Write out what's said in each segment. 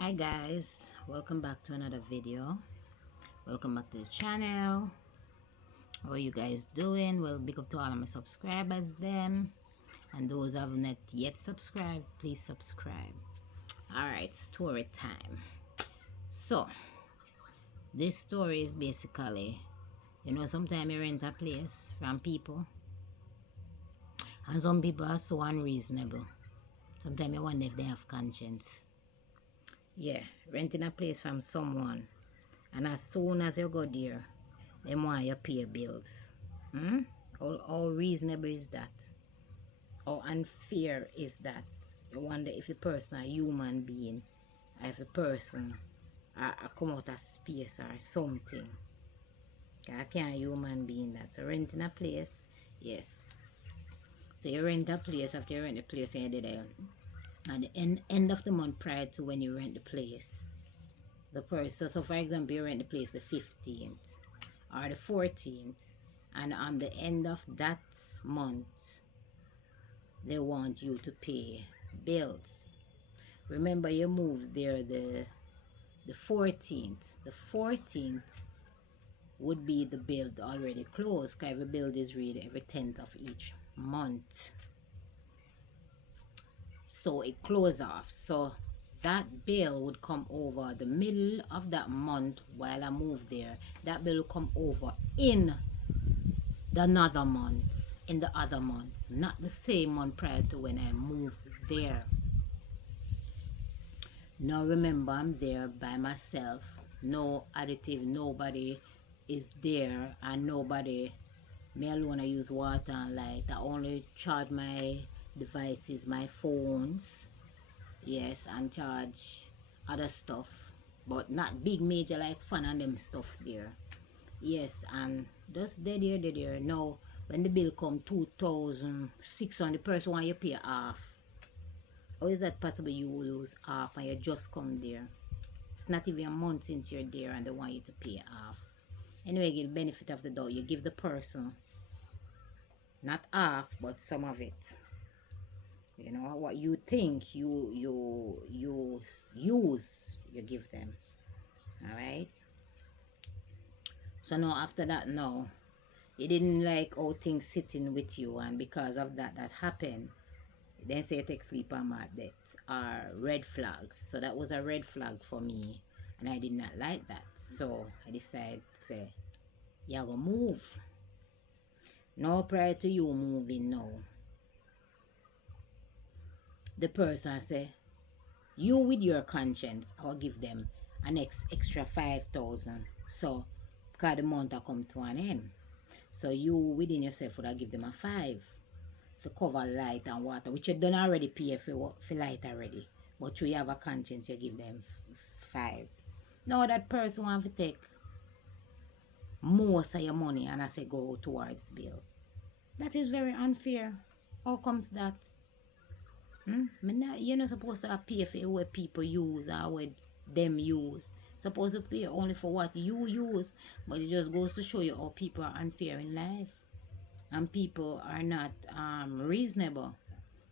Hi guys, welcome back to another video. Welcome back to the channel. How are you guys doing? Well, big up to all of my subscribers them, and those who have not yet subscribed, please subscribe. Alright, story time. So this story is basically, sometimes you rent a place from people, and some people are so unreasonable. Sometimes you wonder if they have conscience. Yeah, renting a place from someone, and as soon as you go there, them want you pay bills. How reasonable is that? How unfair is that? You wonder if the person a human being, or if the person come out of space or something. I can't human being that. So renting a place, yes. So you rent a place, after you rent the place and you did it at the end of the month prior to when you rent the place. The person, so for example, you rent the place the 15th or the 14th, and on the end of that month they want you to pay bills. Remember, you moved there the 14th. The 14th would be the bill already closed, because every bill is read every 10th of each month, so it closed off. So that bill would come over the middle of that month while I moved there. That bill will come over in the another month, in the other month, not the same month prior to when I moved there. Now remember, I'm there by myself, no additive, nobody is there, and nobody, me alone, I use water and light. I only charge my devices, my phones, yes, and charge other stuff, but not big major like fan and them stuff there. Yes, and just dead there. Now, when the bill come 2,600, the person want you pay half. How is that possible? You lose half and you just come there? It's not even a month since you're there and they want you to pay half. Anyway, get the benefit of the doubt. You give the person not half, but some of it. You know what you think you use, you give them. All right. So now after that, now you didn't like how things sitting with you, and because of that happened, then say you take sleep on my that are red flags. So that was a red flag for me, and I did not like that. So I decided to say, you're gonna move. Now prior to you moving now, the person say, you with your conscience, I'll give them an extra 5,000. So because the month will come to an end. So you within yourself would have give them a 5 for cover light and water, which you done already pay for light already. But you have a conscience, you give them 5. Now that person want to take most of your money and I say go towards bill. That is very unfair. How comes that? You're not supposed to pay for what people use or what them use. Supposed to pay only for what you use. But it just goes to show you how people are unfair in life. And people are not reasonable.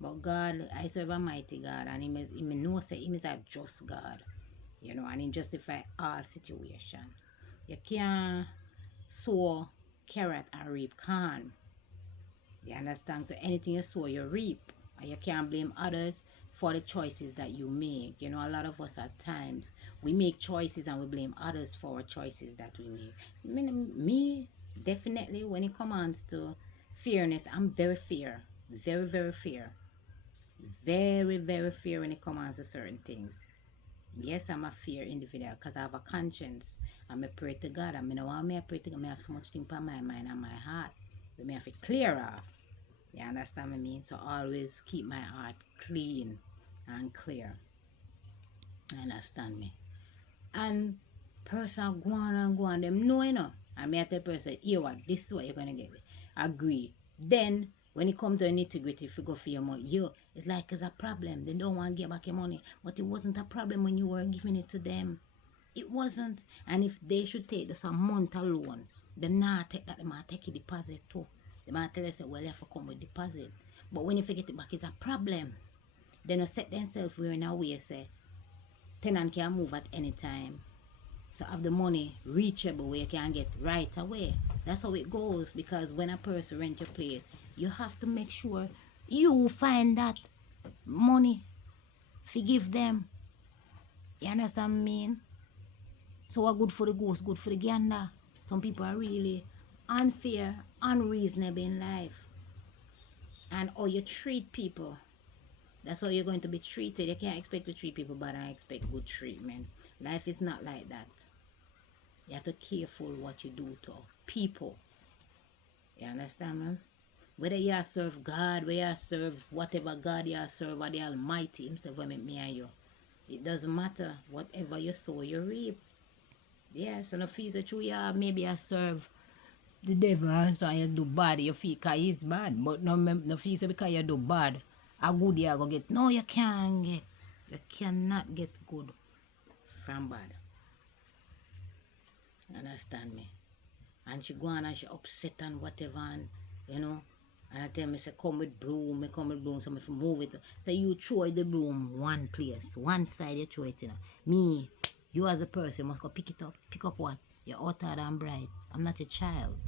But God, I serve a mighty God, and he may know say he is a just God, and he justify all situation. You can't sow carrot and reap corn. You understand? So anything you sow, you reap. And you can't blame others for the choices that you make. A lot of us at times, we make choices and we blame others for our choices that we make. Me definitely, when it comes to fairness, I'm very fair. Very, very fair. Very, very fair when it comes to certain things. Yes, I'm a fair individual because I have a conscience. I'm a pray to God. I mean, I want me to pray to God. I have so much thing on my mind and my heart. But I have to clear off. You understand what I mean? So always keep my heart clean and clear. Understand me? And person go on and go on. Them know, I may tell person, here what, this is what you're going to get. Agree. Then, when it comes to nitty gritty, if you go for your money, it's like it's a problem. They don't want to get back your money. But it wasn't a problem when you were giving it to them. It wasn't. And if they should take just a month alone, they not take that, they might take a deposit too. They might tell us, well, you have to come with deposit. But when you forget it back, it's a problem. Then you set themselves in a way, say, tenant can move at any time. So have the money reachable where you can get right away. That's how it goes, because when a person rent your place, you have to make sure you find that money. Forgive them. You understand what I mean? So what good for the goose, good for the gander. Some people are really unfair, unreasonable in life. And how you treat people, that's how you're going to be treated. You can't expect to treat people bad and expect good treatment. Life is not like that. You have to be careful what you do to people. You understand, man? Whether you serve God, whether you serve whatever God you serve, or the Almighty Himself will make me and you. It doesn't matter. Whatever you sow, you reap. Yeah, so no feel that you maybe I serve the devil and so you do bad, you feel because he's bad. But no feel so because you do bad, a good you go get. No, you can't get. You cannot get good from bad. Understand me? And she go on and she upset and whatever, and you know, and I tell me say come with broom, so me move it. So you throw the broom one place, one side you throw it in. Me, you as a person must go pick it up. Pick up what? You're outer than bright. I'm not a child.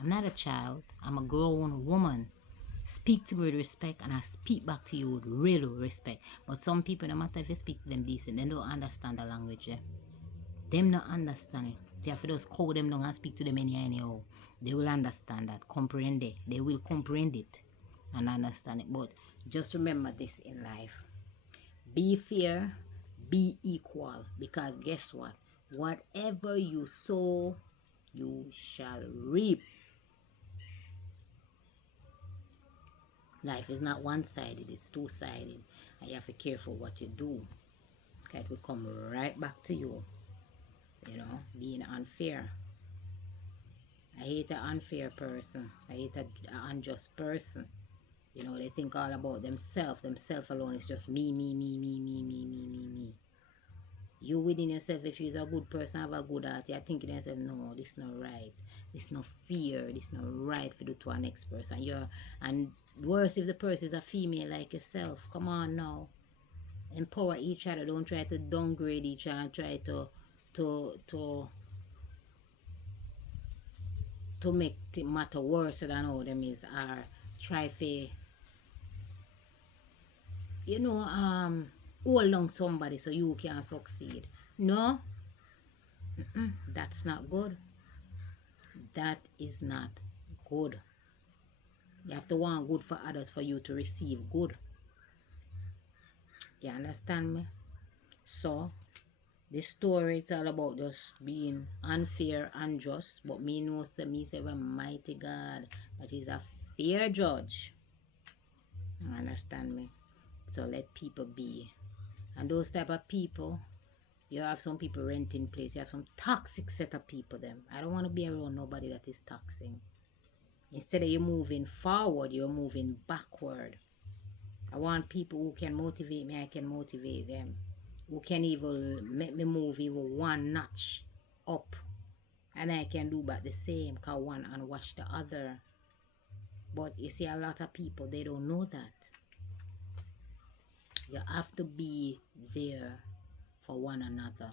I'm not a child. I'm a grown woman. Speak to me with respect, and I speak back to you with real respect. But some people, no matter if you speak to them decent, they don't understand the language. Yeah? Them not understand it. They have to just call them down and speak to them anyhow. They will understand that, comprehend it. They will comprehend it and understand it. But just remember this in life. Be fair, be equal. Because guess what? Whatever you sow, you shall reap. Life is not one-sided, it's two-sided. And you have to be careful what you do. Okay, it will come right back to you. You know, being unfair. I hate an unfair person. I hate an unjust person. You know, they think all about themselves. Themselves alone is just me, me, me, me, me, me, me, me, me. You within yourself, if you're a good person, have a good heart, you're thinking to yourself, no, this not right. This not fair. This not right for do to our next person. And worse if the person is a female like yourself. Come on now. Empower each other. Don't try to downgrade each other and try to make the matter worse than how them is, or try to, you know, hold on somebody so you can succeed. No, that's not good. That is not good. You have to want good for others for you to receive good. You understand me? So this story, it's all about just being unfair, unjust. But me know say me say mighty God that is a fair judge. You understand me? So let people be. And those type of people, you have some people renting place. You have some toxic set of people them. I don't want to be around nobody that is toxic. Instead of you moving forward, you're moving backward. I want people who can motivate me, I can motivate them. Who can even make me move even one notch up. And I can do back the same, because one and watch the other. But you see, a lot of people, they don't know that. You have to be there for one another.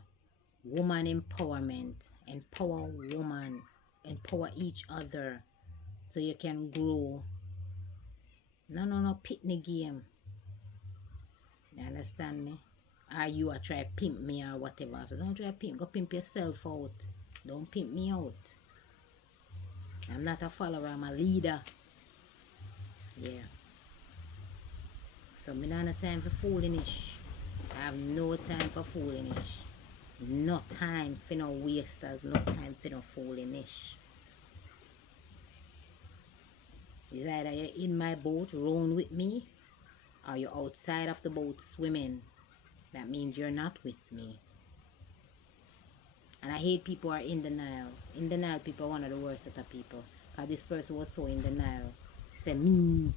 Woman empowerment. Empower woman. Empower each other. So you can grow. No, picnic game. You understand me? Or you are try pimp me or whatever. So don't try pimp. Go pimp yourself out. Don't pimp me out. I'm not a follower. I'm a leader. Yeah. So me not have time for foolishness. I have no time for foolishness. No time for no wasters. No time for no foolishness. It's either you're in my boat rowing with me, or you're outside of the boat swimming. That means you're not with me. And I hate people who are in denial. In denial people are one of the worst set of people. Because this person was so in denial. Say me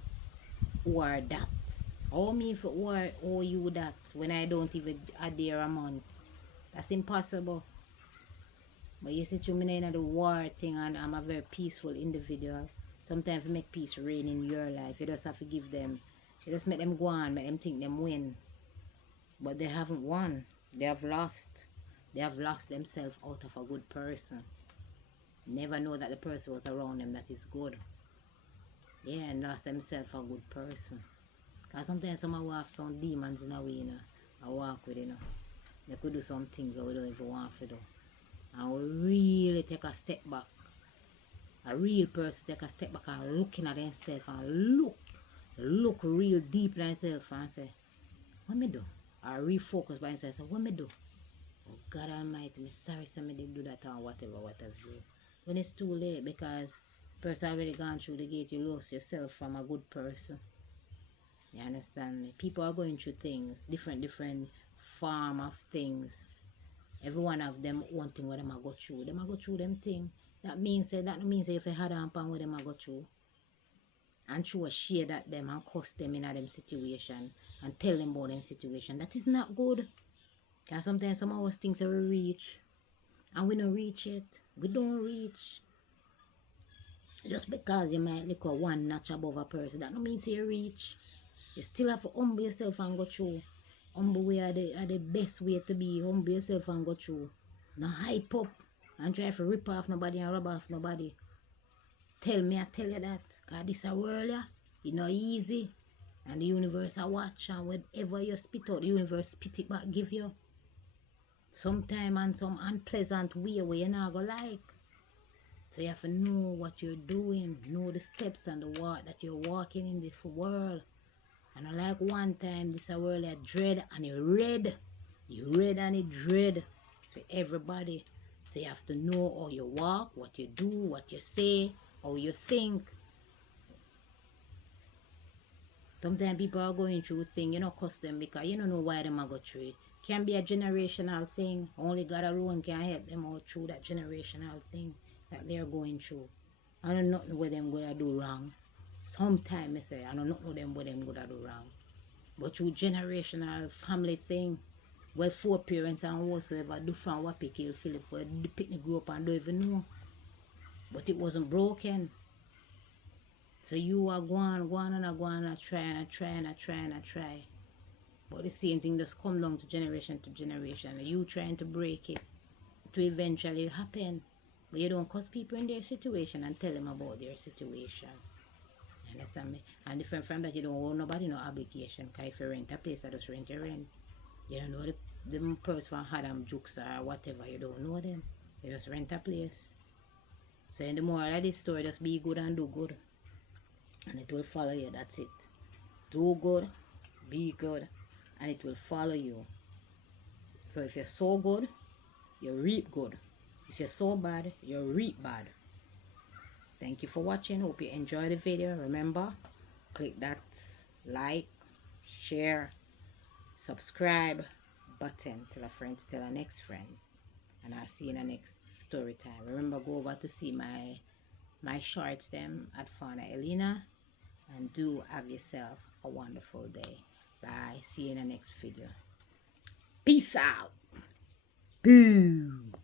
who are that. How me for who are oh you that when I don't even adhere a month. That's impossible. But you see through me in the war thing, and I'm a very peaceful individual. Sometimes you make peace reign in your life. You just have to give them, you just make them go on, make them think them win. But they haven't won. They have lost. They have lost themselves out of a good person. Never know that the person was around them that is good. Yeah, and lost themselves a good person. Because sometimes some will have some demons in a way, you know. I walk with, you know. They could do some things that we don't even want to do. And we really take a step back. A real person take a step back and looking at themselves and look real deep in themselves and say, what me do? Or refocus by themselves and say, what me do? Oh God Almighty, me sorry somebody did do that or whatever. When it's too late, because person already gone through the gate, you lose yourself from a good person. You understand me? People are going through things, different form of things. Every one of them one thing what them a go through. Them a go through them thing. That means if you had a pan what them a go through. And through a shade at them and cuss them in a them situation and tell them about them situation. That is not good. Because sometimes some of us things that we reach and we don't reach it. We don't reach. Just because you might look at one notch above a person, that don't mean you reach. You still have to humble yourself and go through. Humble way are the best way to be. Humble yourself and go through. Now hype up and try to rip off nobody and rub off nobody. I tell you that. Because this a world, yeah, it's not easy. And the universe a watch, and whatever you spit out, the universe spit it back, give you. Sometime and some unpleasant way where you're not gonna like. So you have to know what you're doing, know the steps and the walk that you're walking in this world. And I like one time this a world of dread and you red. You red and it dread for everybody. So you have to know how you walk, what you do, what you say, how you think. Sometimes people are going through things, you know, cuss them because you don't know why them are go through it. Can be a generational thing. Only God alone can help them out through that generational thing that they're going through. I don't know what them gonna do wrong. Sometimes I say I don't know them what them gonna do wrong. But through generational family thing, where four parents and whatsoever do from what kill Philip, where the picnic grew up and don't even know. But it wasn't broken. So you are going and try. But the same thing just come down to generation. You trying to break it to eventually happen. But you don't cause people in their situation and tell them about their situation. You understand me? And different from that, you don't owe nobody no obligation. Because if you rent a place, I just rent your rent. You don't know the person from Hadam Jukes or whatever. You don't know them. You just rent a place. So in the moral of this story, just be good and do good. And it will follow you. That's it. Do good, be good, and it will follow you. So if you're so good, you reap good. If you're so bad, you reap bad. Thank you for watching. Hope you enjoyed the video. Remember, click that like, share, subscribe button. Tell a friend to tell a next friend. And I'll see you in the next story time. Remember, go over to see my shorts them at Fauna Elena. And do have yourself a wonderful day. Bye. See you in the next video. Peace out. Boom.